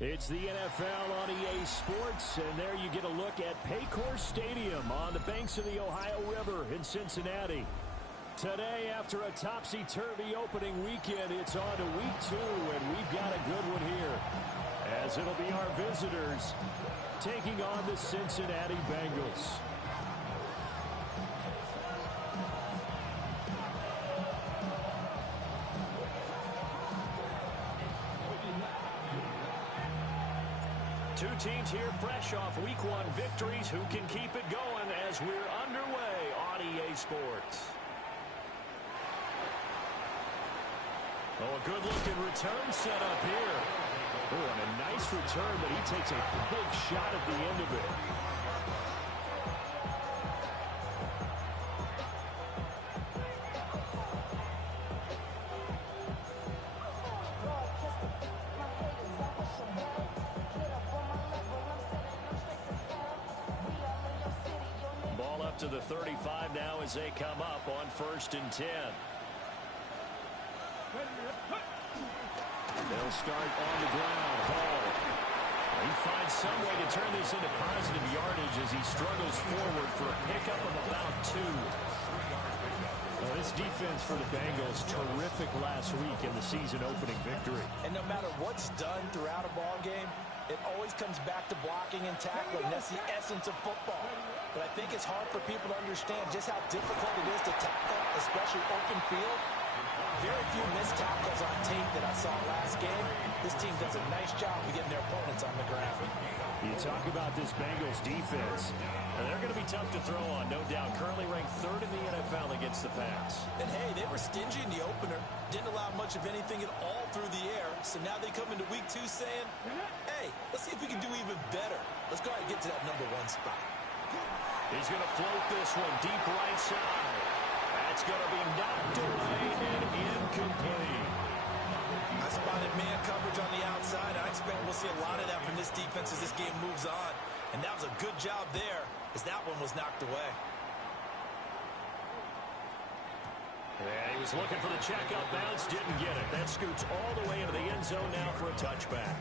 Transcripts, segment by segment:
It's the NFL on EA Sports, and there you get a look at Paycor Stadium on the banks of the Ohio River in Cincinnati. Today, after a topsy-turvy opening weekend, it's on to week 2, and we've got a good one here, as it'll be our visitors taking on the Cincinnati Bengals. Two teams here fresh off Week 1 victories. Who can keep it going as we're underway on EA Sports? Oh, a good-looking return set up here. Oh, and a nice return, but he takes a big shot at the end of it. Ball up to the 35 now as they come up on 1st and 10. They'll start on the ground. Hall. He finds some way to turn this into positive yardage as he struggles forward for a pickup of about 2. Well, this defense for the Bengals, terrific last week in the season-opening victory. And no matter what's done throughout a ball game, it always comes back to blocking and tackling. That's the essence of football. But I think it's hard for people to understand just how difficult it is to tackle, especially open field. Very few missed tackles on tape that I saw last game. This team does a nice job of getting their opponents on the ground. You talk about this Bengals defense, and they're going to be tough to throw on, no doubt. Currently ranked 3rd in the NFL against the pass. And, hey, they were stingy in the opener. Didn't allow much of anything at all through the air. So now they come into Week 2 saying, hey, let's see if we can do even better. Let's go ahead and get to that number 1 spot. He's going to float this one deep right side. That's going to be knocked away and incomplete. I spotted man coverage on the outside. I expect we'll see a lot of that from this defense as this game moves on. And that was a good job there as that one was knocked away. Yeah, he was looking for the checkout bounce, didn't get it. That scoots all the way into the end zone now for a touchback.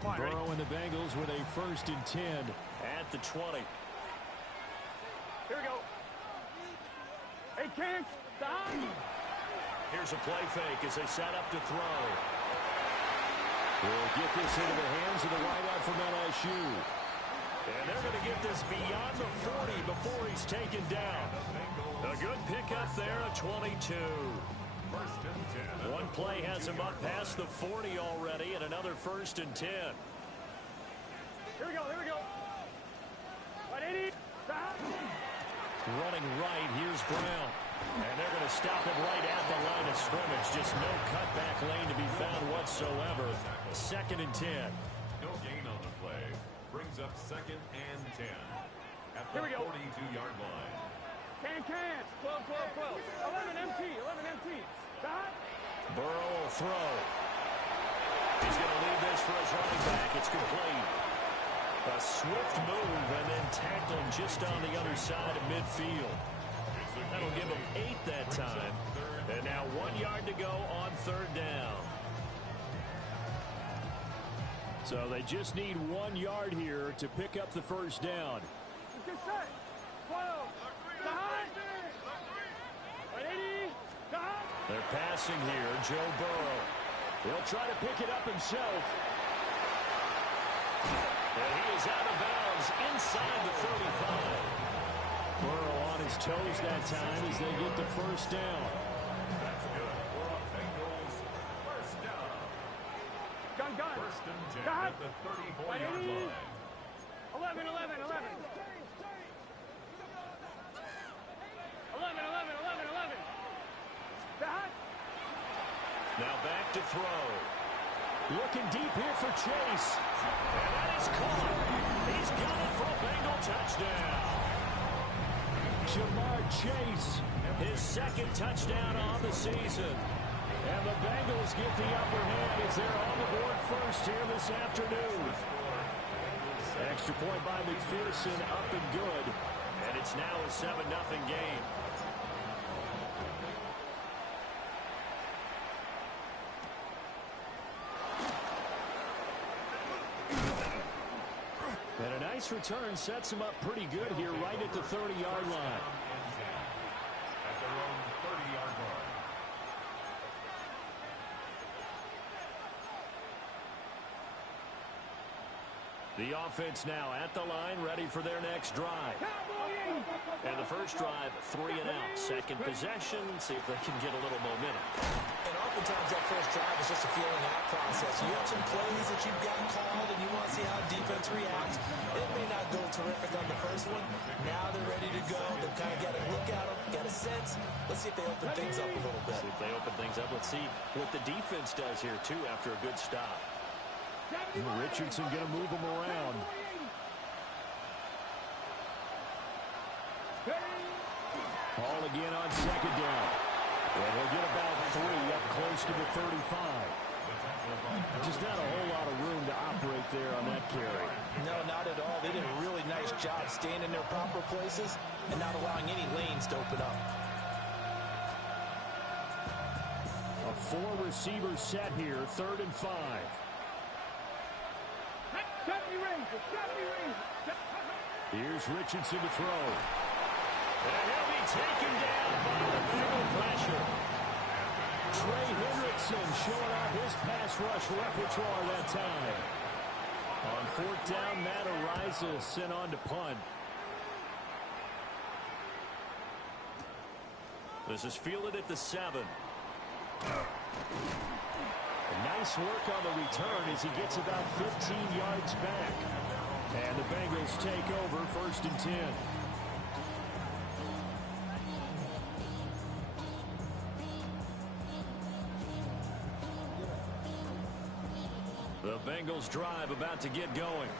Burrow and the Bengals with a 1st and 10 at the 20. Here we go. Hey, Cam, stop. Here's a play fake as they set up to throw. We'll get this into the hands of the wideout from LSU. And they're going to get this beyond the 40 before he's taken down. A good pickup there at 22. 1st and 10. One play has him up past the 40 already, and another 1st and 10. Here we go, here we go. 180, stop. Running right, here's Brown. And they're going to stop him right at the line of scrimmage. Just no cutback lane to be found whatsoever. 2nd and 10. No gain on the play. Brings up 2nd and 10. At the 42-yard line. Can, 12, 12, 12. 11 MT, 11 MT. Stop. Burrow will throw. He's going to leave this for his running back. It's complete. A swift move and then tackling just on the other side of midfield. That'll give him 8 that time. And now 1 yard to go on 3rd down. So they just need 1 yard here to pick up the 1st down. Get set. 12. Stop. 180. Stop. They're passing here. Joe Burrow. He'll try to pick it up himself. And he is out of bounds inside the 35. Burrow on his toes that time as they get the 1st down. That's good for a Bengals 1st down. Gun. 1st and 10 Stop. at the 34-yard line. 11, 11, 11. 11, 11, 11. Stop. Now back to throw. Looking deep here for Chase. And that is caught. He's got it for a Bengal touchdown. Jamar Chase, his 2nd touchdown on the season. And the Bengals get the upper hand as they're on the board first here this afternoon. Extra point by McPherson, up and good. And it's now a 7-0 game. nice return sets him up pretty good here right at the 30-yard line. At their own 30-yard line. The offense now at the line, ready for their next drive. And the first drive, 3 and out. Second possession, see if they can get a little momentum. And oftentimes that first drive is just a feeling out process. You have some plays that you've got called, and you want to see how defense reacts. It may not go terrific on the first one. Now they're ready to go. They've kind of got a look at them, got a sense. Let's see if they open things up a little bit. See if they open things up. Let's see what the defense does here, too, after a good stop. Richardson going to move him around. Ball again on second down. And they'll get about 3 up close to the 35. Just not a whole lot of room to operate there on that carry. No, not at all. They did a really nice job staying in their proper places and not allowing any lanes to open up. A 4-receiver set here, 3rd and 5. Here's Richardson to throw. And he'll be taken down by the Bengal pressure. Trey Hendrickson showing off his pass rush repertoire that time. On 4th down, Matt Araiza sent on to punt. This is fielded at the 7. Nice work on the return as he gets about 15 yards back. And the Bengals take over 1st and 10. The Bengals drive about to get going.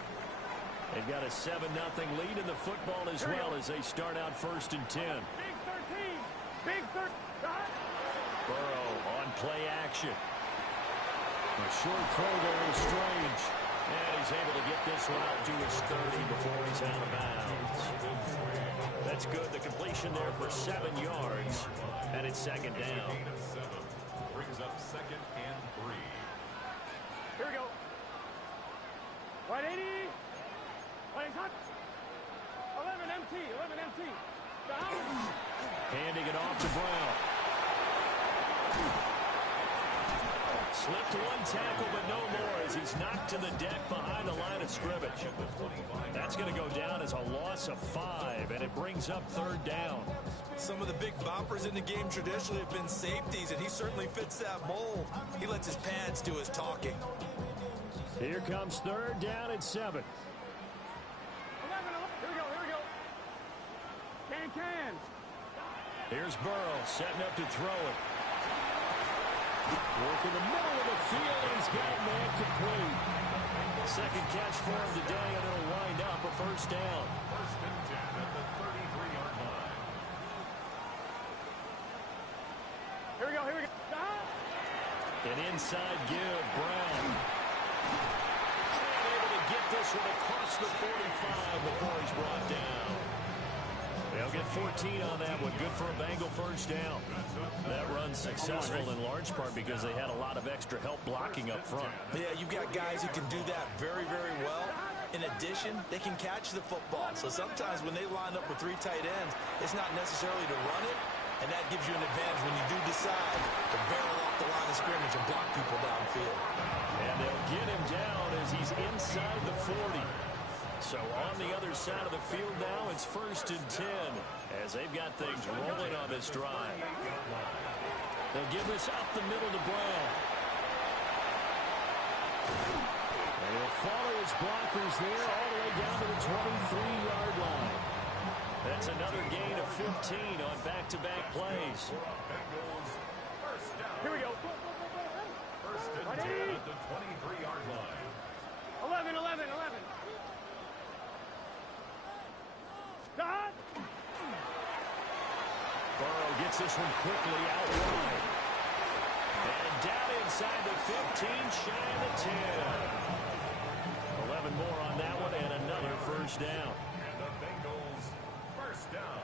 They've got a 7-0 lead in the football as well as they start out 1st and 10. Big 13. Burrow on play action. A short throw there is Strange. And he's able to get this one out to his 30 before he's out of bounds. That's good. The completion there for 7 yards. And it's 2nd down. Gain of 7. Brings up 2nd and 3. Here we go. 180. Playing hot. 11 MT. 11 MT. Handing it off to Brown. Slipped 1 tackle, but no more as he's knocked to the deck behind the line of scrimmage. That's going to go down as a loss of 5, and it brings up 3rd down. Some of the big boppers in the game traditionally have been safeties, and he certainly fits that mold. He lets his pads do his talking. Here comes 3rd down and 7. 11. Here we go. Here we go. Can. Here's Burrow setting up to throw it. Work in the middle of the field, and he's got a man complete. Second catch for him today, and it'll wind up a 1st down. 1st and 10 at the 33-yard line. Here we go. Here we go. An inside give, Brown. And able to get this one across the 45 before he's brought down. They'll get 14 on that one. Good for a Bengal 1st down. That run's successful in large part because they had a lot of extra help blocking up front. Yeah, you've got guys who can do that very, very well. In addition, they can catch the football. So sometimes when they line up with 3 tight ends, it's not necessarily to run it, and that gives you an advantage when you do decide to barrel off the line of scrimmage and block people downfield. And they'll get him down as he's inside the 40. So on the other side of the field now, it's 1st and 10 as they've got things rolling on this drive. They'll give this up the middle to Brown. And he'll follow his blockers there all the way down to the 23-yard line. That's another gain of 15 on back-to-back plays. Here we go. 1st and 10 at the 23-yard line. 11. Dot. Burrow gets this one quickly out wide. And down inside the 15, shy of the 10. 11 more on that one, and another 1st down. And the Bengals 1st down.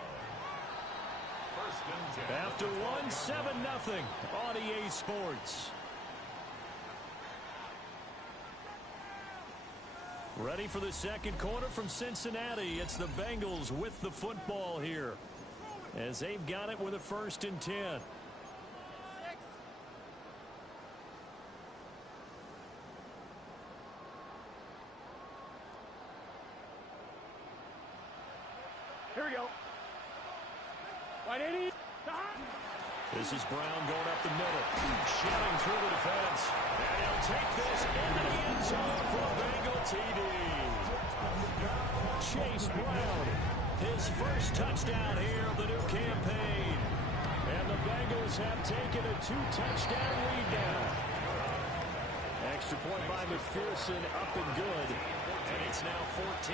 1st and 10. After 1-7-0 on EA Sports. Ready for the second quarter from Cincinnati. It's the Bengals with the football here, as they've got it with a 1st and 10. Here we go. 180. This is Brown going up the middle, shouting through the defense, and he'll take this into the end zone for a Bengal TD. Chase Brown, his first touchdown here of the new campaign, and the Bengals have taken a 2-touchdown lead now. Extra point by McPherson, up and good, and it's now 14-0.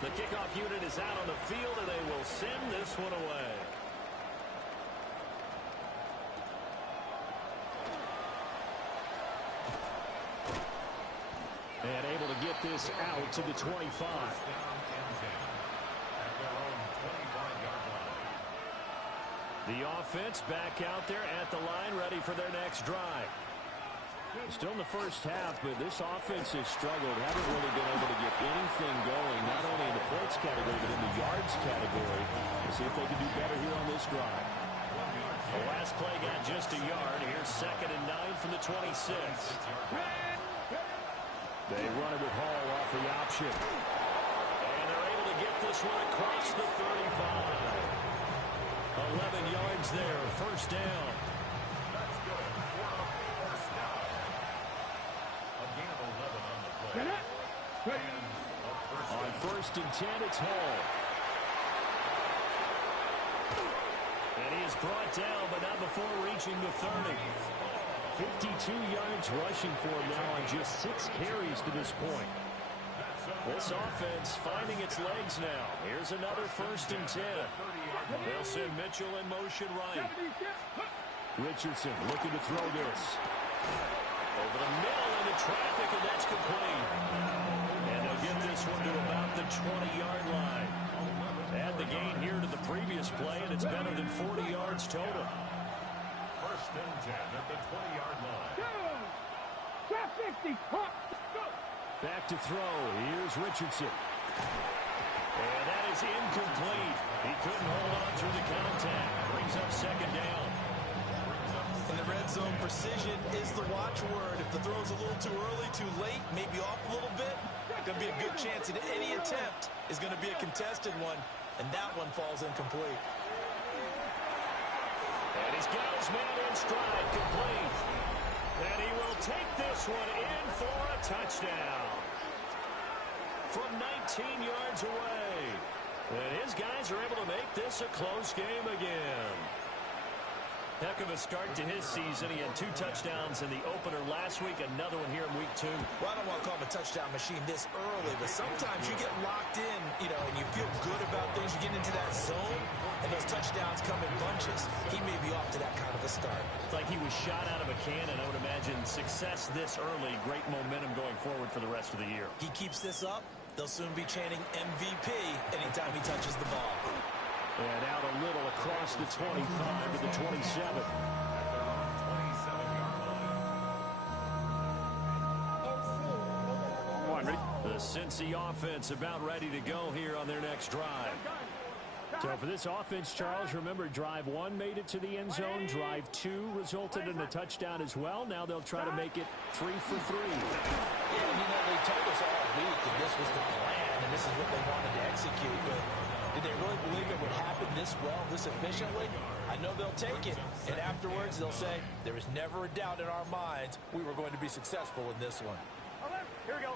The kickoff unit is out on the field, and they will send this one away. And able to get this out to the 25. The offense back out there at the line, ready for their next drive. Still in the first half, but this offense has struggled. Haven't really been able to get anything going, not only in the points category, but in the yards category. We'll see if they can do better here on this drive. The last play got just a yard. Here's 2nd and 9 from the 26. They run it with Hall off the option. And they're able to get this one across the 35. 11 yards there, 1st down. On 1st and 10, it's Hall. And he is brought down, but not before reaching the 30. 52 yards rushing for him now on just 6 carries to this point. This offense finding its legs now. Here's another 1st and 10. They'll send Mitchell in motion right. Richardson looking to throw this. Over the middle into traffic, and that's complete. And they'll get this one to about the 20-yard line. Add the gain here to the previous play, and it's better than 40 yards total. 1st and 10 at the 20-yard line. Trap 50. Back to throw. Here's Richardson. And that is incomplete. He couldn't hold on through the contact. Brings up 2nd down. In the red zone, precision is the watchword. If the throw's a little too early, too late, maybe off a little bit, going to be a good chance that any attempt is going to be a contested one, and that one falls incomplete. And he's got his man in stride, complete. And he will take this one in for a touchdown. From 19 yards away. And his guys are able to make this a close game again. Heck of a start to his season. He had 2 touchdowns in the opener last week, another one here in week 2. Well, I don't want to call him a touchdown machine this early, but sometimes you get locked in, and you feel good about things. You get into that zone, and those touchdowns come in bunches. He may be off to that kind of a start. It's like he was shot out of a cannon. I would imagine success this early, great momentum going forward for the rest of the year. He keeps this up, they'll soon be chanting MVP anytime he touches the ball. And out a little across the 25 to the 27. The Cincy offense about ready to go here on their next drive. So for this offense, Charles, remember drive 1 made it to the end zone. Drive 2 resulted in a touchdown as well. Now they'll try to make it 3 for 3. Yeah, they told us all week that this was the plan and this is what they wanted to execute, but did they really believe it would happen this well, this efficiently? I know they'll take it, and afterwards they'll say, there was never a doubt in our minds we were going to be successful in this one. Here we go.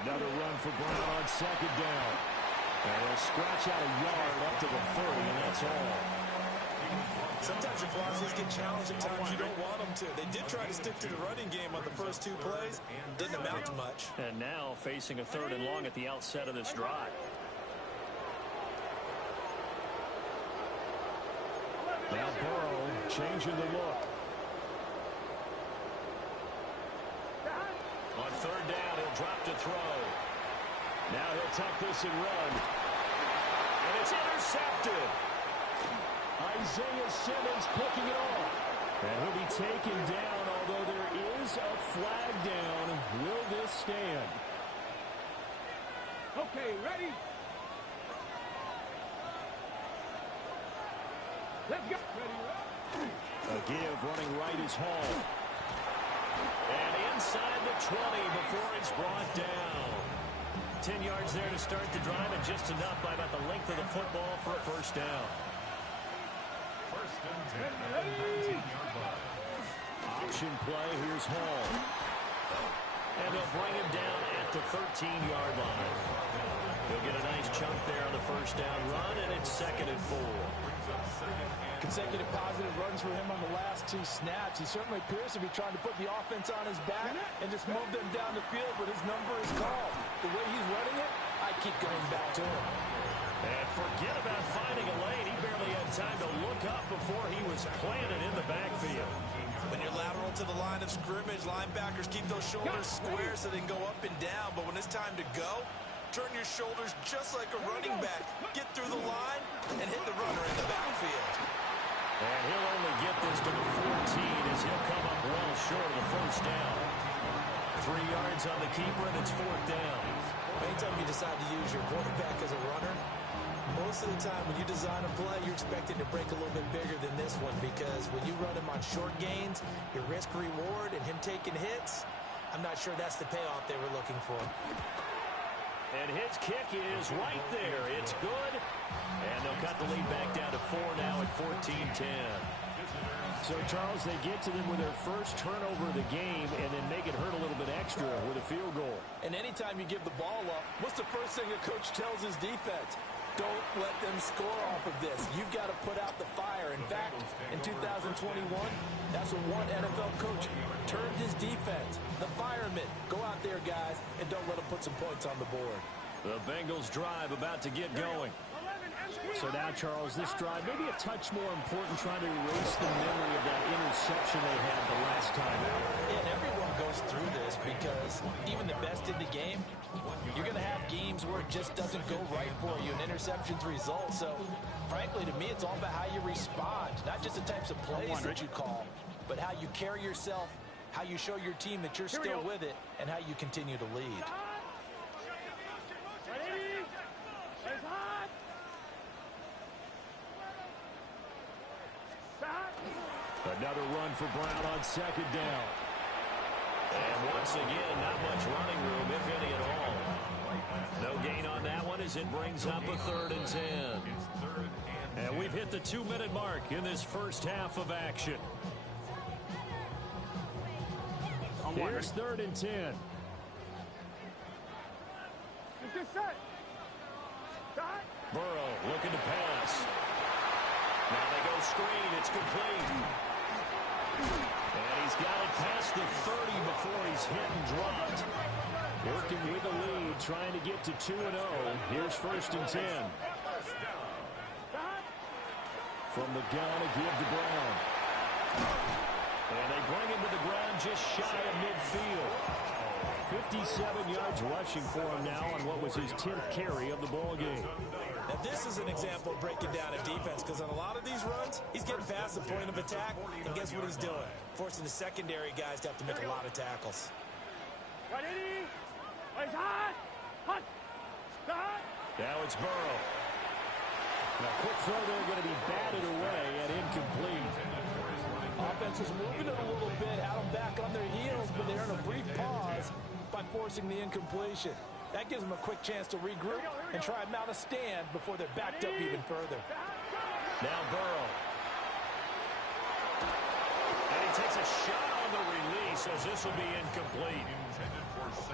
Another run for Brown on 2nd down. And they'll scratch out a yard up to the 30, and that's all. Sometimes your philosophies get challenged at times you don't want them to. They did try to stick to the running game on the first 2 plays. Didn't amount to much. And now facing a 3rd and long at the outset of this drive. Now Burrow changing the look. On 3rd down, he'll drop to throw. Now he'll tuck this and run. And it's intercepted. Isaiah Simmons picking it off. And he'll be taken down, although there is a flag down. Will this stand? Okay, ready? Let's go. A give running right is Hall. And inside the 20 before it's brought down. 10 yards there to start the drive, and just enough by about the length of the football for a first down. First and 10 at the 13-yard line. Option play, here's Hall. And they'll bring him down at the 13-yard line. He'll get a nice chunk there on the first down run, and it's 2nd and 4. Consecutive positive runs for him on the last 2 snaps. He certainly appears to be trying to put the offense on his back and just move them down the field, but his number is called. The way he's running it, I keep going back to him. And forget about finding a lane. He barely had time to look up before he was planted in the backfield. When you're lateral to the line of scrimmage, linebackers keep those shoulders square so they can go up and down. But when it's time to go, turn your shoulders just like a running back. Get through the line and hit the runner in the backfield. And he'll only get this to the 14 as he'll come up well short of the first down. 3 yards on the keeper, and it's 4th down. Anytime you decide to use your quarterback as a runner, most of the time when you design a play, you're expected to break a little bit bigger than this one, because when you run him on short gains, your risk-reward and him taking hits, I'm not sure that's the payoff they were looking for. And his kick is right there. It's good. And they'll cut the lead back down to 4 now at 14-10. So, Charles, they get to them with their first turnover of the game and then make it hurt a little bit extra with a field goal. And anytime you give the ball up, what's the first thing a coach tells his defense? Don't let them score off of this. You've got to put out the fire. In fact, in 2021, that's what one NFL coach turned his defense. The firemen. Go out there, guys, and don't let them put some points on the board. The Bengals drive about to get going. So now, Charles, this drive maybe a touch more important, trying to erase the memory of that interception they had the last time out. And everyone goes through this, because even the best in the game, you're going to have games where it just doesn't go right for you, and interceptions result. So, frankly, to me, it's all about how you respond, not just the types of plays that you call, but how you carry yourself, how you show your team that you're still with it, and how you continue to lead. Another run for Brown on 2nd down. And once again, not much running room, if any at all. No gain on that one as it brings up a 3rd and 10. And we've hit the 2-minute mark in this first half of action. Here's 3rd and 10. Burrow looking to pass. Now they go screen. It's complete. And he's got it past the 30 before he's hit and dropped. Working with the lead, trying to get to 2-0. Here's 1st and 10. From the gun, a give to Brown. And they bring him to the ground just shy of midfield. 57 yards rushing for him now on what was his 10th carry of the ball game. Now, this is an example of breaking down a defense, because on a lot of these runs, he's getting past the point of attack, and guess what he's doing? Forcing the secondary guys to have to make a lot of tackles. Now it's Burrow. Now, quick throw there, going to be batted away and incomplete. Offense is moving it a little bit, had them back on their heels, but they're in a brief pause by forcing the incompletion. That gives them a quick chance to regroup and try and mount a stand before they're backed up even further. Now Burrow. And he takes a shot on the release as this will be incomplete.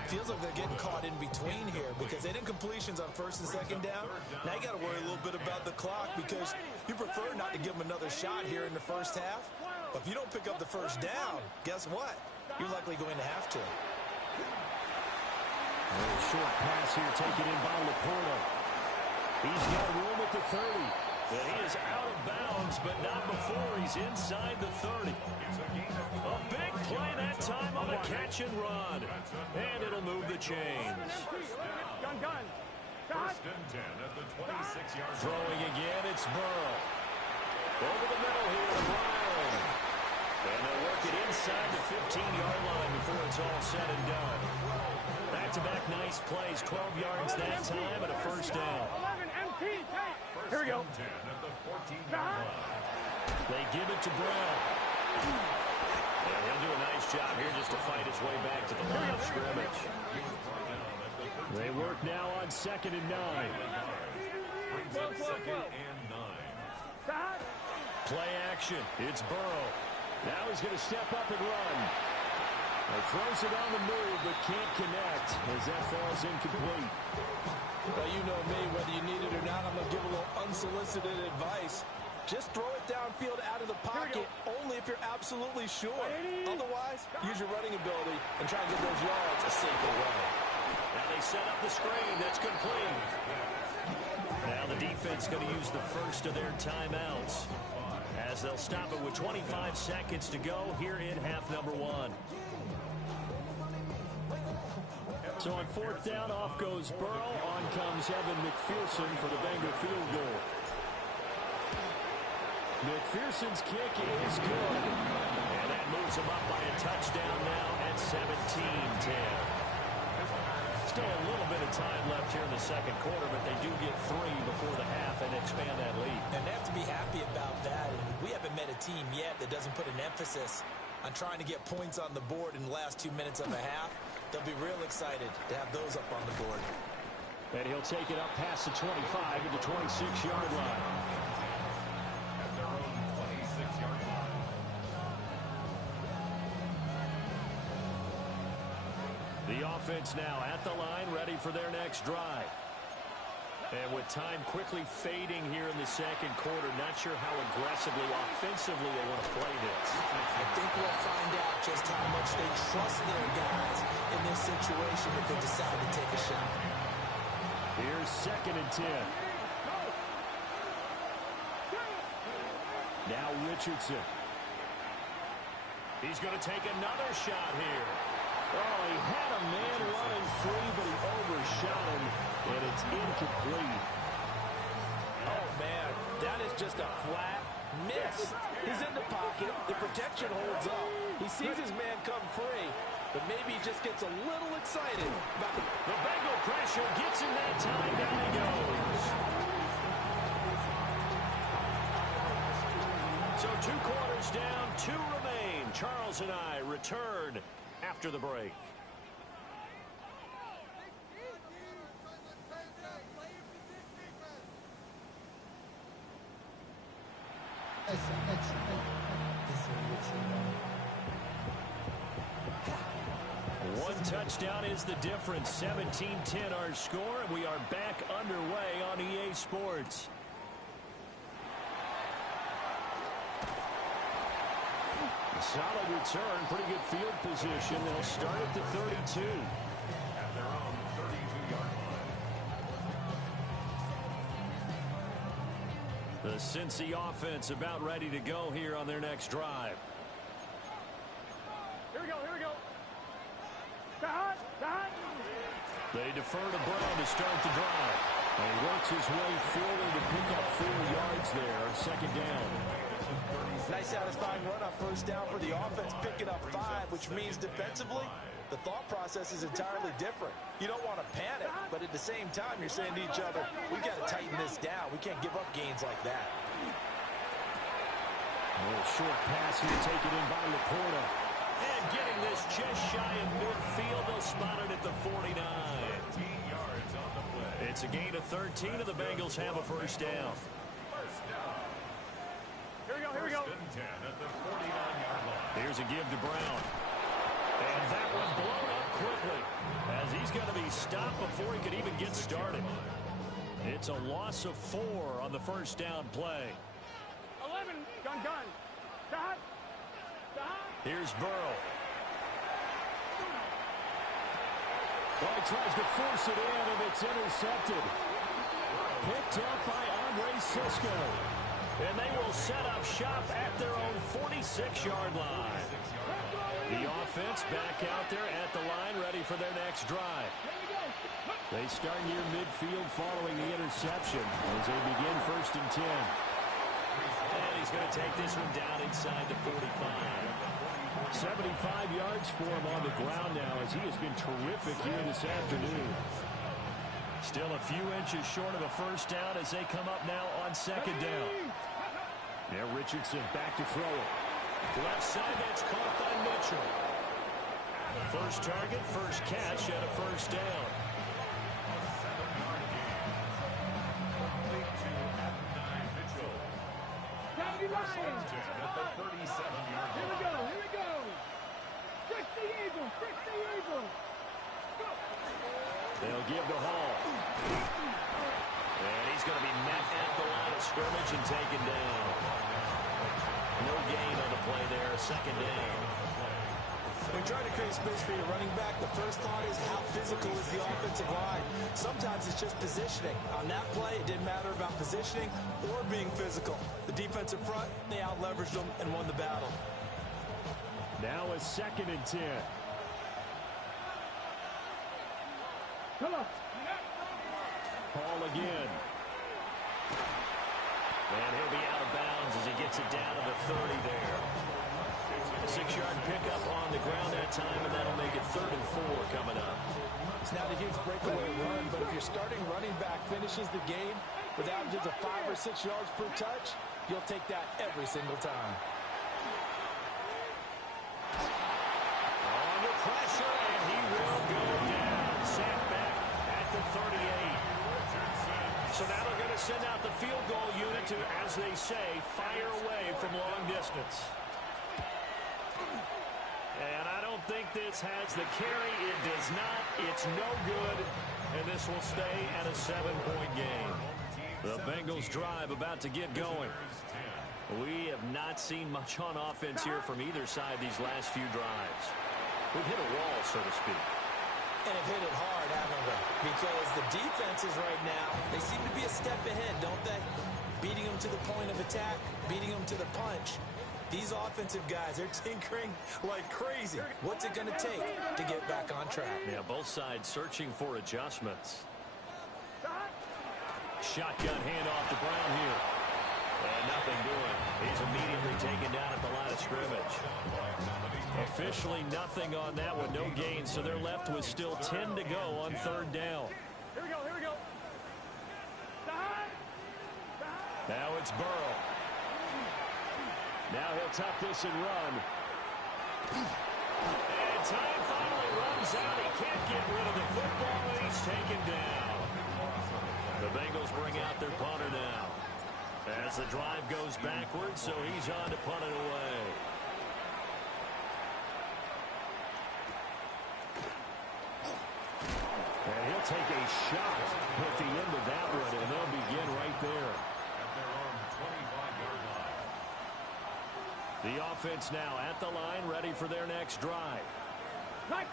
Feels like they're getting caught in between here, because they did incompletions on 1st and 2nd down. Now you got to worry a little bit about the clock, because you prefer not to give them another shot here in the first half. But if you don't pick up the first down, guess what? You're likely going to have to. A little short pass here taken in by Laporta. He's got room at the 30. And he is out of bounds, but not before he's inside the 30. A big play that time on a catch and run. And it'll move the chains. First and 10 at the 26-yard line. Throwing again, it's Burrow. Over the middle here to Brown. inside the 15-yard line before it's all said and done. Back-to-back nice plays, 12 yards that time and a first down. 11 MT. Here we go. They give it to Brown. Yeah, he'll do a nice job here just to fight his way back to the line of scrimmage. They work now on 2nd and 9. Brings up 2nd and 9. Play action. It's Burrow. Now he's going to step up and run. He throws it on the move, but can't connect as that falls incomplete. Well, you know me, whether you need it or not, I'm going to give a little unsolicited advice. Just throw it downfield out of the pocket, only if you're absolutely sure. Otherwise, use your running ability and try and get those yards a safer way. Now they set up the screen. That's complete. Now the defense going to use the first of their timeouts as they'll stop it with 25 seconds to go here in half number 1. So on 4th down, off goes Burrow. On comes Evan McPherson for the Bengal field goal. McPherson's kick is good. And that moves him up by a touchdown now at 17-10. Still a little bit of time left here in the second quarter, but they do get 3 before the half and expand that lead. And they have to be happy about that. And we haven't met a team yet that doesn't put an emphasis on trying to get points on the board in the last 2 minutes of a half. They'll be real excited to have those up on the board. And he'll take it up past the 25 at the 26-yard line. At their own 26-yard line. The offense now at the line, ready for their next drive. And with time quickly fading here in the second quarter, not sure how aggressively, offensively they want to play this. I think we'll find out just how much they trust their guys in this situation if they decide to take a shot. Here's 2nd and 10. Now Richardson. He's going to take another shot here. Oh, he had a man running free, but he overshot him, and it's incomplete. Oh, man, that is just a flat miss. He's in the pocket. The protection holds up. He sees his man come free, but maybe he just gets a little excited about the Bengal pressure gets him that time. Down he goes. So 2 quarters down, 2 remain. Charles and I return after the break. One touchdown is the difference. 17-10 our score, and we are back underway on EA Sports. A solid return, pretty good field position. They'll start at the 32. At their own 32-yard line. The Cincy offense about ready to go here on their next drive. Here we go. They defer to Brown to start the drive. And he works his way forward to pick up 4 yards there on 2nd down. nice satisfying run on 1st down for the offense, picking up 5, which means defensively, the thought process is entirely different. You don't want to panic, but at the same time, you're saying to each other, we've got to tighten this down. We can't give up gains like that. A little short pass here taken in by Laporta. And getting this just shy of midfield, they'll spot it at the 49. 13 yards on the play. It's a gain of 13, and the Bengals have a 1st down. First down. Here we go. First and 10 at the 49-yard line. Here's a give to Brown. And that one blown up quickly as he's going to be stopped before he could even get started. It's a loss of 4 on the 1st down play. 11, gun. Stop. Here's Burrow. Well, he tries to force it in, and it's intercepted. Picked up by Andre Cisco. And they will set up shop at their own 46-yard line. The offense back out there at the line, ready for their next drive. They start near midfield following the interception as they begin 1st and 10. And he's going to take this one down inside the 45. 75 yards for him on the ground now as he has been terrific here this afternoon. Still a few inches short of a first down as they come up now on second down. Now Richardson back to throw it. Left side, that's caught by Mitchell. First target, first catch, and a first down. At the 37-yard line. Here we go. Fix the Eagle. They'll give to Hall. And he's going to be met at the line of scrimmage and taken down. No gain on the play there, second down. When trying to create space for your running back, the first thought is how physical is the offensive line. Sometimes it's just positioning. On that play, it didn't matter about positioning or being physical. The defensive front, they out-leveraged them and won the battle. Now a 2nd and 10. Come on. Hall again. And he'll be out of bounds as he gets it down to the 30 there. A 6-yard pickup on the ground that time, and that'll make it 3rd and 4 coming up. It's not a huge breakaway run, but if your starting running back finishes the game with averages of 5 or 6 yards per touch, you'll take that every single time. Under pressure, and he will go down. Sacked back at the 38. So now they're going to send out the field goal unit to, as they say, fire away from long distance. And I don't think this has the carry. It does not. It's no good. And this will stay at a 7-point game. The Bengals drive about to get going. We have not seen much on offense here from either side these last few drives. We've hit a wall, so to speak. And have hit it hard, haven't we? Because the defenses right now, they seem to be a step ahead, don't they? Beating them to the point of attack, beating them to the punch. These offensive guys, they're tinkering like crazy. What's it going to take to get back on track? Yeah, both sides searching for adjustments. Shotgun handoff to Brown here. And nothing doing. He's immediately taken down at the line of scrimmage. Officially nothing on that one, no gain, so they're left with still 10 to go on 3rd down. Here we go. Now it's Burrow. Now he'll tuck this and run. And time finally runs out. He can't get rid of the football, and he's taken down. The Bengals bring out their punter now. As the drive goes backwards, so he's on to punt it away. And he'll take a shot at the end of that one, and they'll begin right there. At their own 25-yard line. The offense now at the line, ready for their next drive.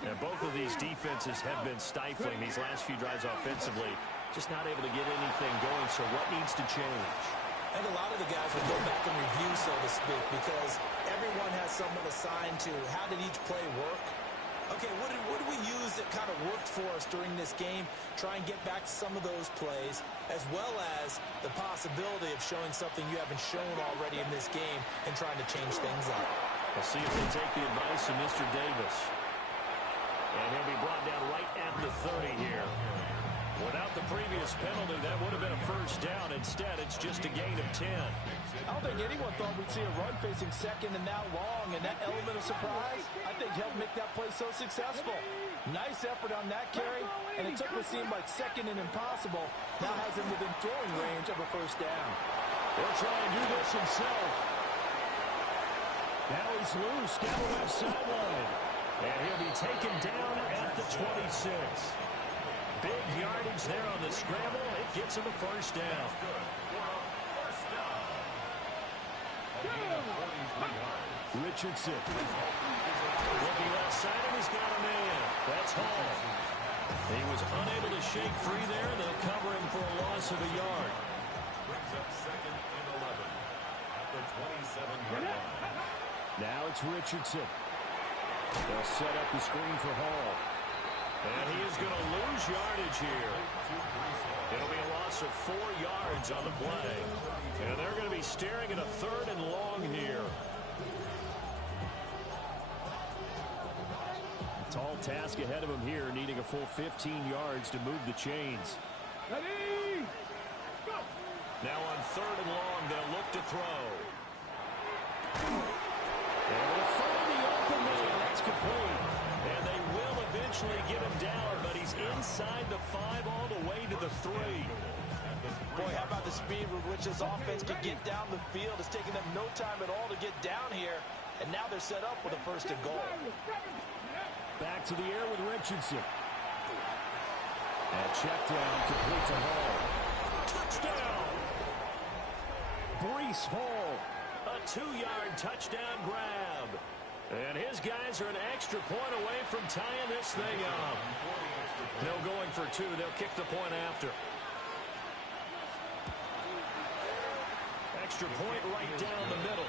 And both of these defenses have been stifling these last few drives offensively. Just not able to get anything going, so what needs to change? I think a lot of the guys will go back and review, so to speak, because everyone has someone assigned to how did each play work. Okay, what did we use that kind of worked for us during this game? Try and get back to some of those plays, as well as the possibility of showing something you haven't shown already in this game and trying to change things up. We'll see if they take the advice of Mr. Davis. And he'll be brought down right at the 30 here. Without the previous penalty, that would have been a first down. Instead, it's just a gain of 10. I don't think anyone thought we'd see a run facing second and that long, and that element of surprise, I think, helped make that play so successful. Nice effort on that carry, and it took what seemed like second and impossible. Now has him within throwing range of a first down. He'll try and do this himself. Now he's loose down the left sideline. And he'll be taken down at the 26. Big yardage there on the scramble. It gets him a first down. Richardson. Looking left side, and he's got a man. That's Hall. He was unable to shake free there. They'll cover him for a loss of a yard. Brings up 2nd and 11 at the 27-yard line. Now it's Richardson. They'll set up the screen for Hall. And he is going to lose yardage here. It'll be a loss of 4 yards on the play. And they're going to be staring at a 3rd and long here. Tall task ahead of him here, needing a full 15 yards to move the chains. Ready? Go! Now on 3rd and long, they'll look to throw. And they'll find the open man. That's complete. And they will eventually get him down, but he's inside the 5 all the way to the 3. Boy, how about the speed with which this offense can get down the field? It's taking them no time at all to get down here. And now they're set up with a 1st and goal. Back to the air with Richardson. And check down, complete to Hall. Touchdown! Breece Hall. A 2-yard touchdown grab. And his guys are an extra point away from tying this thing up. No going for 2. They'll kick the point after. Extra point right down the middle.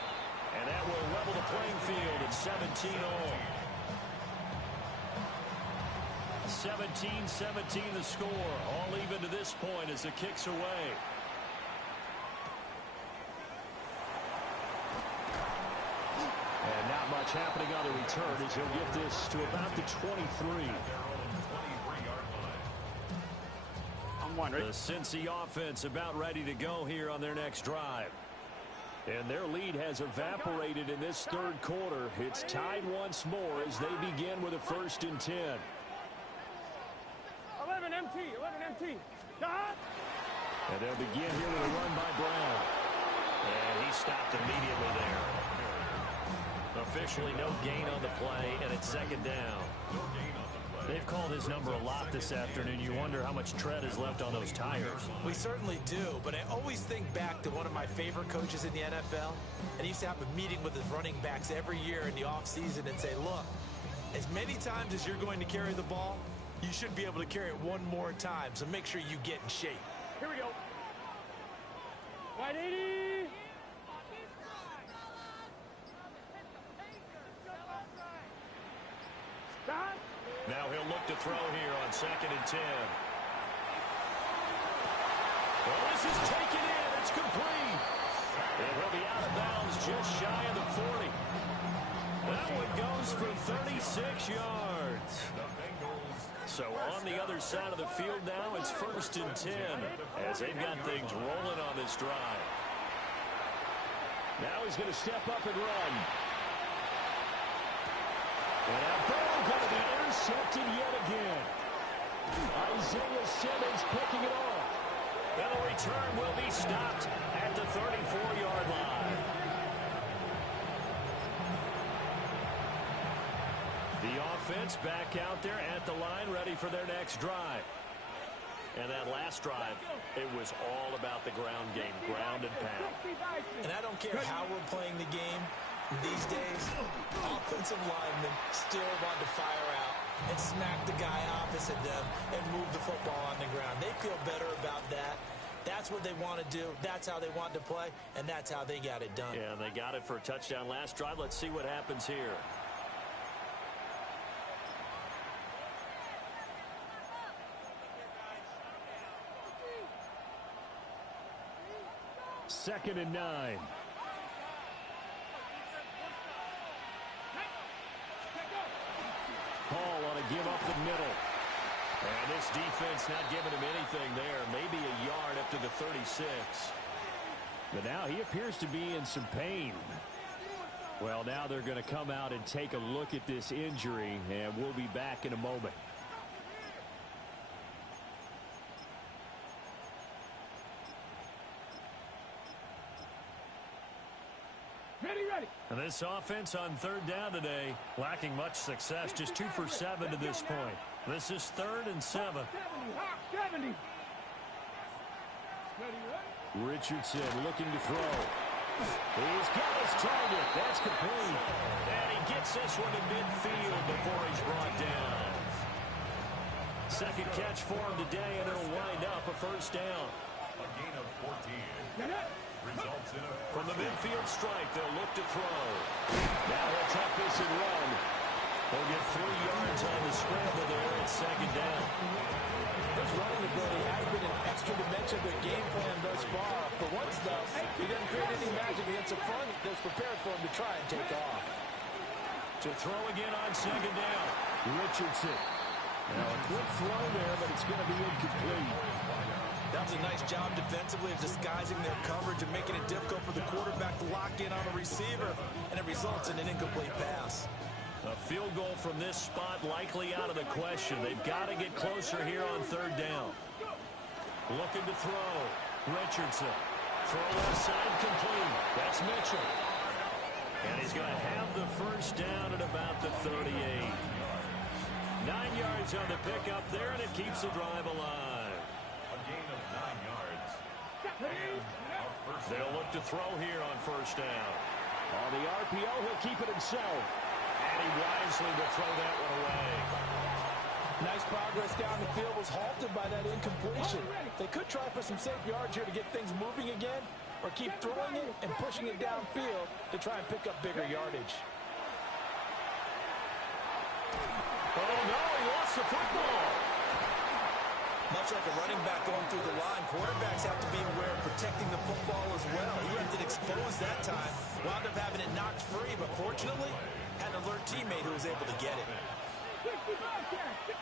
And that will level the playing field at 17 all. 17-17 the score. All even to this point as the kick's away. And not much happening on the return as he'll get this to about the 23. I'm one, right? The Cincy offense about ready to go here on their next drive. And their lead has evaporated in this 3rd quarter. It's tied once more as they begin with a 1st and 10. 11 MT, 11 MT. Dot. And they'll begin here with a run by Brown. And he stopped immediately there. Officially no gain on the play, and it's 2nd down. They've called his number a lot this afternoon. You wonder how much tread is left on those tires. We certainly do, but I always think back to one of my favorite coaches in the NFL. And he used to have a meeting with his running backs every year in the offseason and say, look, as many times as you're going to carry the ball, you should be able to carry it one more time, so make sure you get in shape. Here we go. 180. Dot. Now he'll look to throw here on 2nd and 10. Well, this is taken in. It's complete. And he'll be out of bounds just shy of the 40. That one goes for 36 yards. So on the other side of the field now, it's 1st and 10 as they've got things rolling on this drive. Now he's going to step up and run. And that ball going to be intercepted yet again. Isaiah Simmons picking it off. And the return will be stopped at the 34-yard line. The offense back out there at the line, ready for their next drive. And that last drive, it was all about the ground game, ground and pound. And I don't care how we're playing the game these days, offensive linemen still want to fire out and smack the guy opposite them and move the football on the ground. They feel better about that. That's what they want to do. That's how they want to play, and that's how they got it done. Yeah, and they got it for a touchdown last drive. Let's see what happens here. Second and 9. Hall on a give up the middle. And this defense not giving him anything there. Maybe a yard up to the 36. But now he appears to be in some pain. Well, now they're going to come out and take a look at this injury, and we'll be back in a moment. Ready. And this offense on 3rd down today, lacking much success, just 2 for 7 to this point. This is 3rd and 7. 70. Richardson looking to throw. He's got his target. That's complete. And he gets this one to midfield before he's brought down. Second catch for him today, and it'll wind up a 1st down. A gain of 14. Results in a From the midfield stripe, they'll look to throw. Now he'll tuck this and run. He'll get 3 yards on the scramble there at 2nd for him to try and take off. To throw again on second down. Richardson. Now a quick throw there, but it's going to be incomplete. That was a nice job defensively of disguising their coverage and making it difficult for the quarterback to lock in on a receiver, and it results in an incomplete pass. A field goal from this spot likely out of the question. They've got to get closer here on third down. Looking to throw. Richardson. Throw left side complete. That's Mitchell. And he's going to have the first down at about the 38. 9 yards on the pickup there, and it keeps the drive alive. A gain of 9 yards. And a first They'll look to throw here on first down. On the RPO, he'll keep it himself. And he wisely will throw that one away. Nice progress down the field was halted by that incompletion. They could try for some safe yards here to get things moving again, or keep throwing it and pushing it downfield to try and pick up bigger yardage. Oh, no, he lost the football. Much like a running back going through the line, quarterbacks have to be aware of protecting the football as well. He left it exposed that time, wound up having it knocked free, but fortunately, had an alert teammate who was able to get it.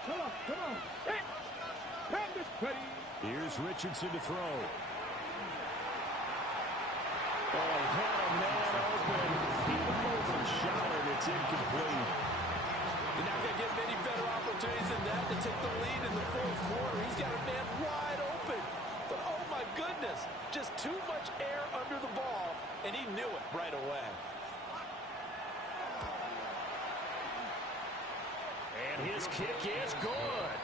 Come on. Here's Richardson to throw. Oh, he had a man open. He overshot it. It's incomplete. You're not going to get many better opportunities than that to take the lead in the fourth quarter. He's got a man wide open. But, oh, my goodness, just too much air under the ball, and he knew it right away. And his kick is good.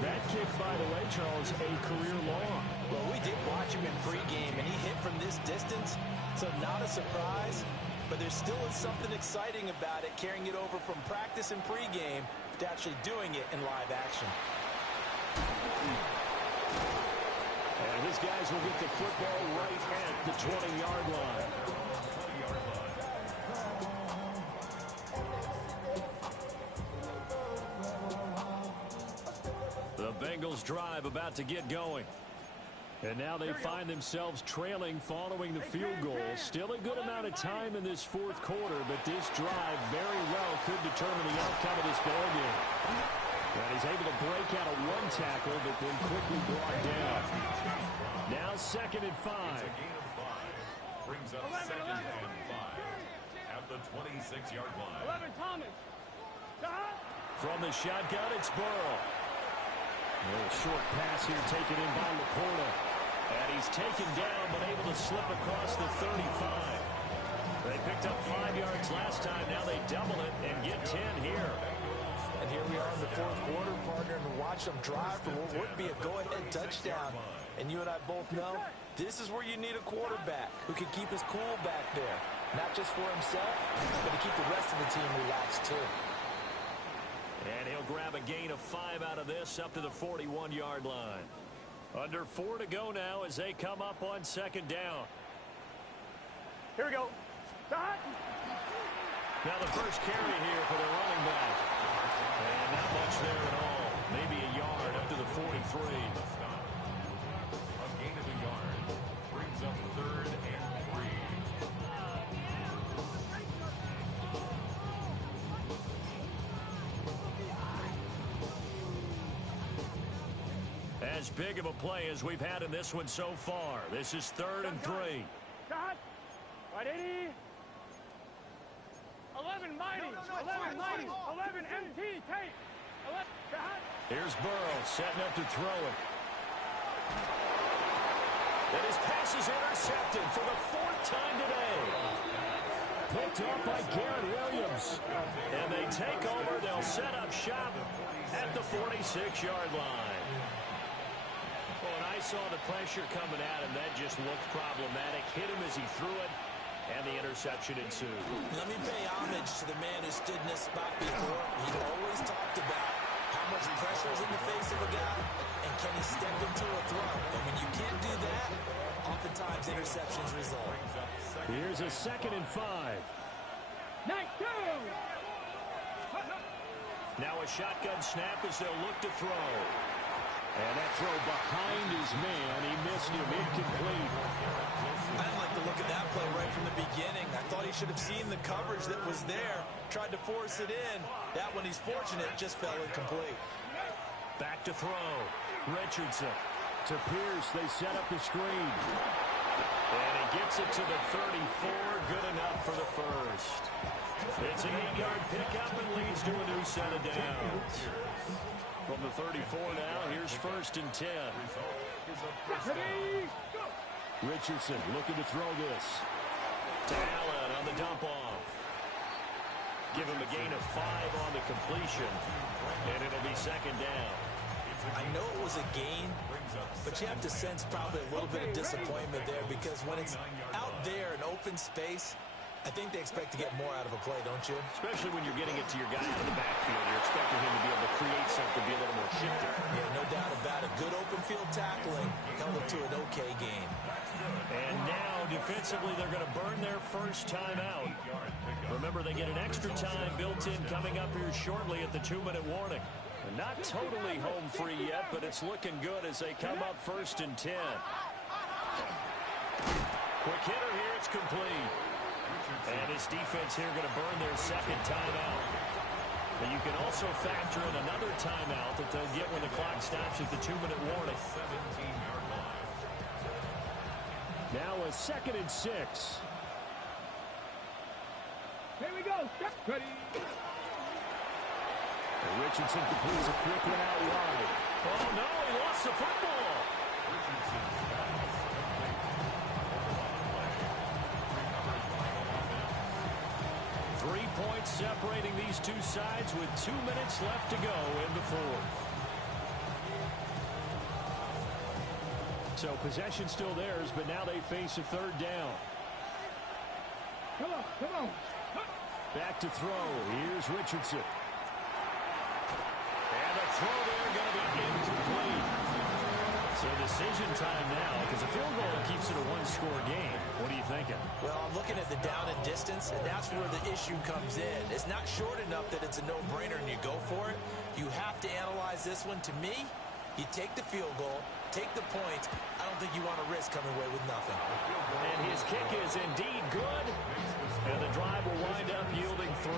That kick, by the way, Charles, a career long. Well, we did watch him in pregame, and he hit from this distance, so not a surprise. But there still is something exciting about it, carrying it over from practice and pregame to actually doing it in live action. And his guys will get the football right at the 20-yard line. The Bengals drive about to get going. And now they find themselves trailing following the field goal. Still a good amount of time in this fourth quarter, but this drive very well could determine the outcome of this ball game. And he's able to break out of one tackle, but then quickly brought down. Now 2nd and 5. A gain of 5. Brings up 2nd and 5 at the 26-yard line. 11, Thomas. From the shotgun, it's Burrow. A little short pass here taken in by Laporta. And he's taken down, but able to slip across the 35. They picked up 5 yards last time. Now they double it and get 10 here. And here we are in the fourth quarter, partner, and watch them drive for what would be a go-ahead touchdown. And you and I both know this is where you need a quarterback who can keep his cool back there. Not just for himself, but to keep the rest of the team relaxed, too. And he'll grab a gain of 5 out of this up to the 41-yard line. Under 4 to go now as they come up on 2nd down. Here we go. Start. Now the first carry here for the running back. And not much there at all. Maybe a yard up to the 43. A gain of a yard brings up 3rd and 3. As big of a play as we've had in this one so far. This is 3rd and 3. Start. Right, 80. 11 mighty. 11 mighty. 11 MT. Tape. 11. Start. Here's Burrow setting up to throw it. And his pass is intercepted for the 4th time today. Picked up by Garrett Williams. And they take over. They'll set up shop at the 46-yard line. Well, and I saw the pressure coming at him. That just looked problematic. Hit him as he threw it, and the interception ensued. Let me pay homage to the man who stood in this spot before. He always talked about how much pressure is in the face of a guy, and can he step into a throw. And when you can't do that, oftentimes interceptions result. Here's a 2nd and 5. Nice go. Now a shotgun snap as they'll look to throw. And that throw behind his man. He missed him. Incomplete. I didn't like the look of that play right from the beginning. I thought he should have seen the coverage that was there, tried to force it in. That one, he's fortunate, just fell incomplete. Back to throw. Richardson to Pierce. They set up the screen. And he gets it to the 34. Good enough for the first. It's an 8-yard pickup and leads to a new set of downs. From the 34 now, here's 1st and 10. Richardson looking to throw this. To Allen on the dump off. Give him a gain of 5 on the completion. And it'll be 2nd down. I know it was a gain, but you have to sense probably a little bit of disappointment there because when it's out there in open space, I think they expect to get more out of a play, don't you? Especially when you're getting it to your guy out of the backfield. You're expecting him to be able to create something, be a little more shifty. Yeah, no doubt about it. Good open field tackling held it to an okay gain. And now, defensively, they're going to burn their first time out. Remember, they get an extra time built in coming up here shortly at the 2-minute warning. Not totally home free yet, but it's looking good as they come up 1st and 10. Quick hitter here, it's complete. And his defense here going to burn their 2nd timeout. But you can also factor in another timeout that they'll get when the clock stops at the 2-minute warning. Now a 2nd and 6. Here we go. Ready. Richardson completes a quick one out wide. Oh, no, he lost the football. 3 points separating these two sides with 2 minutes left to go in the 4th. So possession still theirs, but now they face a 3rd down. Come on, come on. Back to throw. Here's Richardson. And the throw there going to be incomplete. So decision time now because a field goal keeps it a 1-score game. What are you thinking? Well, I'm looking at the down and distance, and that's where the issue comes in. It's not short enough that it's a no-brainer and you go for it. You have to analyze this one. To me, you take the field goal, take the points. I don't think you want to risk coming away with nothing. And his kick is indeed good. And the drive will wind up yielding 3.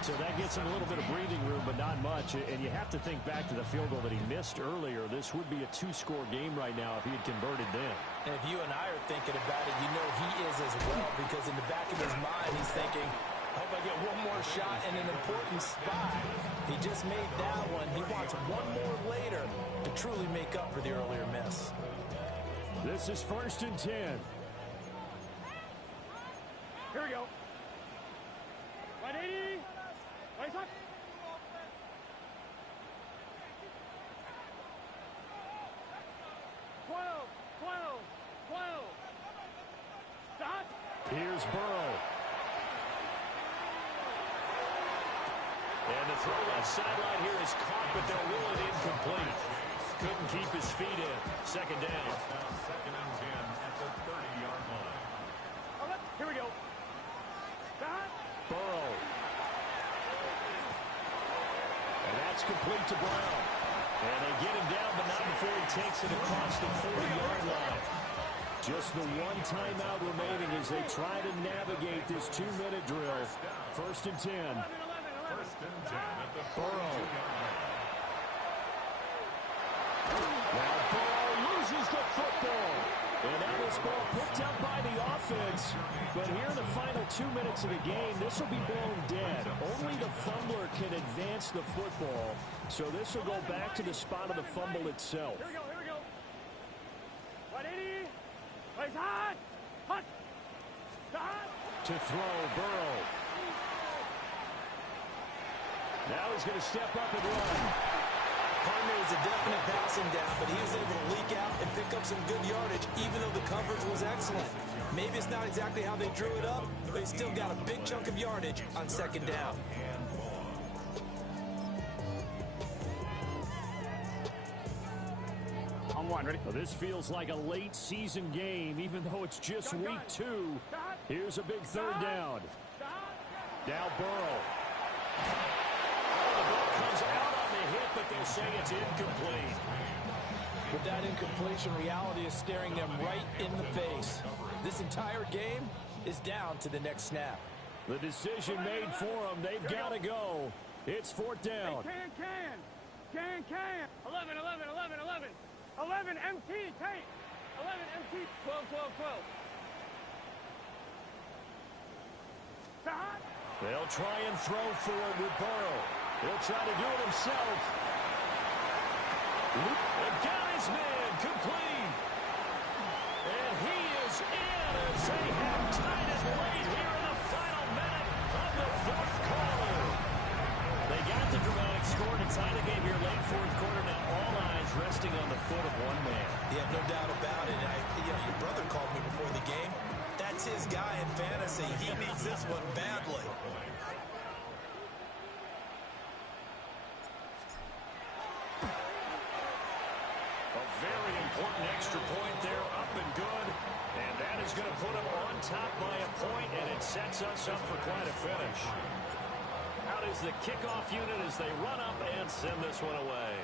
So that gets him a little bit of breathing room, but not much. And you have to think back to the field goal that he missed earlier. This would be a 2-score game right now if he had converted then. And if you and I are thinking about it, you know he is as well, because in the back of his mind, he's thinking, I hope I get one more shot in an important spot. He just made that one. He wants one more later to truly make up for the earlier miss. This is 1st and 10. Here we go. 180. Nice up. Stop. Here's Burrow. And the throw left sideline here is caught, but they'll rule it incomplete. Couldn't keep his feet in. 2nd down. Now 2nd and 10 at the 30-yard line. Here we go. Stop. Burrow. And that's complete to Brown. And they get him down, but not before he takes it across the 40-yard line. Just the one timeout remaining as they try to navigate this 2-minute drill. 1st and 10. 1st and 10 at the Burrow. 42-yard line. Now Burrow loses the football. And that is ball picked up by the offense. But here in the final 2 minutes of the game, this will be blown dead. Only the fumbler can advance the football. So this will go back to the spot of the fumble itself. Here we go. Here we go. 180. Place hot. Hot. Stop. To throw, Burrow. Now he's going to step up and run. Partner is a definite passing down, but he was able to leak out and pick up some good yardage, even though the coverage was excellent. Maybe it's not exactly how they drew it up, but he still got a big chunk of yardage on 2nd down. On 1, ready? Well, this feels like a late season game, even though it's just week 2. Here's a big 3rd down. Now Burrow. Oh, the ball comes out on the hit but they'll say it's incomplete. With that incompletion, reality is staring them right in the face. This entire game is down to the next snap. The decision made for them. They've got to go. It's fourth down. Hey, can. 11, MT, Tate. 11, MT, 12. They'll try and throw for it with Burrow. He'll try to do it himself. And got his man complete. And he is in as they have tied it late here in the final minute of the fourth quarter. They got the dramatic score to tie the game here late fourth quarter. Now all eyes resting on the foot of one man. Yeah, no doubt about it. Your brother called me before the game. That's his guy in fantasy. He needs this one badly. A very important extra point there, up and good. And that is going to put them on top by a point, and it sets us up for quite a finish. Out is the kickoff unit as they run up and send this one away.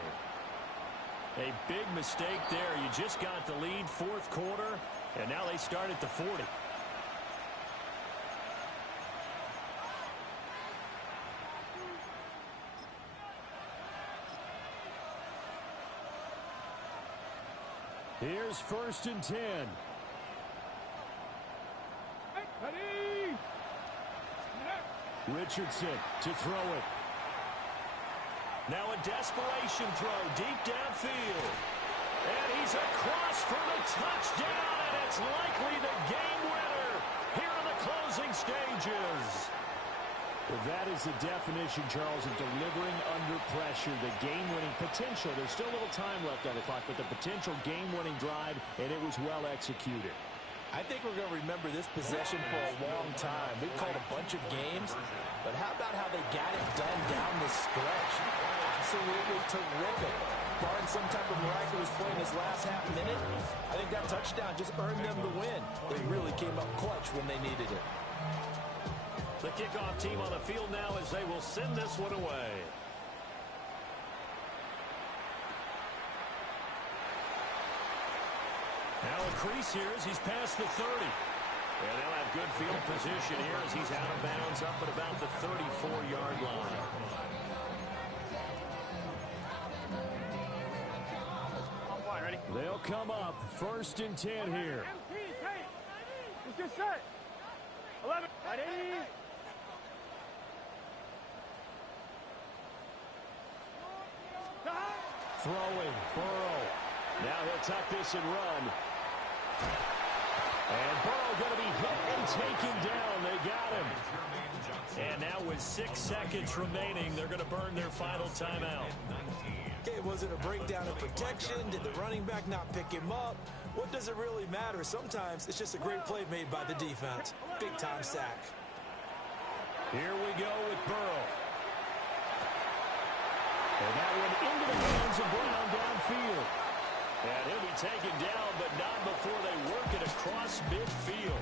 A big mistake there. You just got the lead fourth quarter, and now they start at the 40. Here's 1st and 10. Ready. Richardson to throw it. Now a desperation throw deep downfield. And he's across for the touchdown, and it's likely the game winner here in the closing stages. Well, that is the definition, Charles, of delivering under pressure. The game-winning potential. There's still a little time left on the clock, but the potential game-winning drive, and it was well executed. I think we're going to remember this possession for a long time. We've called a bunch of games, but how about how they got it done down the stretch? Absolutely terrific. Barring some type of miraculous play in this last half minute, I think that touchdown just earned them the win. They really came up clutch when they needed it. The kickoff team on the field now as they will send this one away. Now a crease here as he's past the 30. And they'll have good field position here as he's out of bounds up at about the 34-yard line. I'm fine, ready? They'll come up 1st and 10 here. MT, Tate. Let's get set. 11, ready. Throwing, Burrow. Now he'll tuck this and run. And Burrow going to be hit and taken down. They got him. And now with 6 seconds remaining, they're going to burn their final timeout. Okay, was it a breakdown of protection? Did the running back not pick him up? What does it really matter? Sometimes it's just a great play made by the defense. Big-time sack. Here we go with Burrow. And that one into the hands of Brown downfield. And he'll be taken down, but not before they work it across midfield.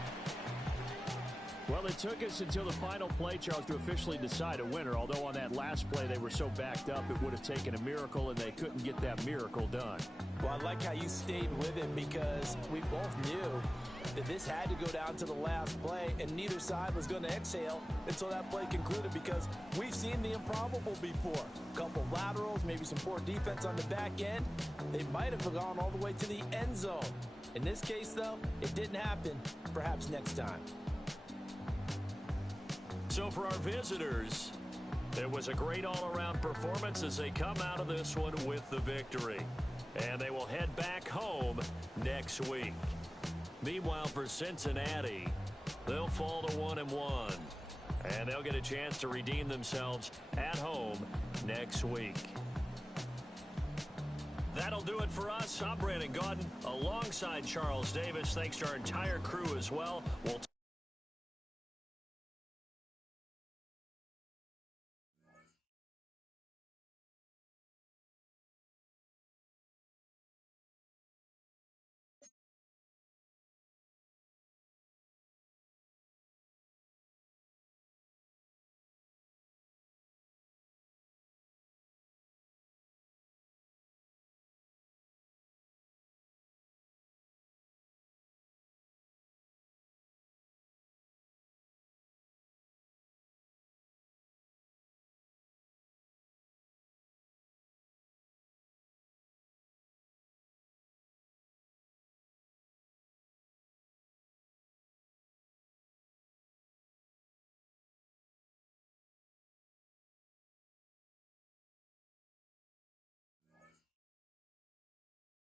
Well, it took us until the final play, Charles, to officially decide a winner. Although on that last play they were so backed up, it would have taken a miracle, and they couldn't get that miracle done. Well, I like how you stayed with him because we both knew that this had to go down to the last play, and neither side was going to exhale until that play concluded because we've seen the improbable before. A couple laterals, maybe some poor defense on the back end. They might have gone all the way to the end zone. In this case, though, it didn't happen. Perhaps next time. So for our visitors, it was a great all-around performance as they come out of this one with the victory. And they will head back home next week. Meanwhile, for Cincinnati, they'll fall to 1-1. And they'll get a chance to redeem themselves at home next week. That'll do it for us. I'm Brandon Gaudin alongside Charles Davis. Thanks to our entire crew as well. We'll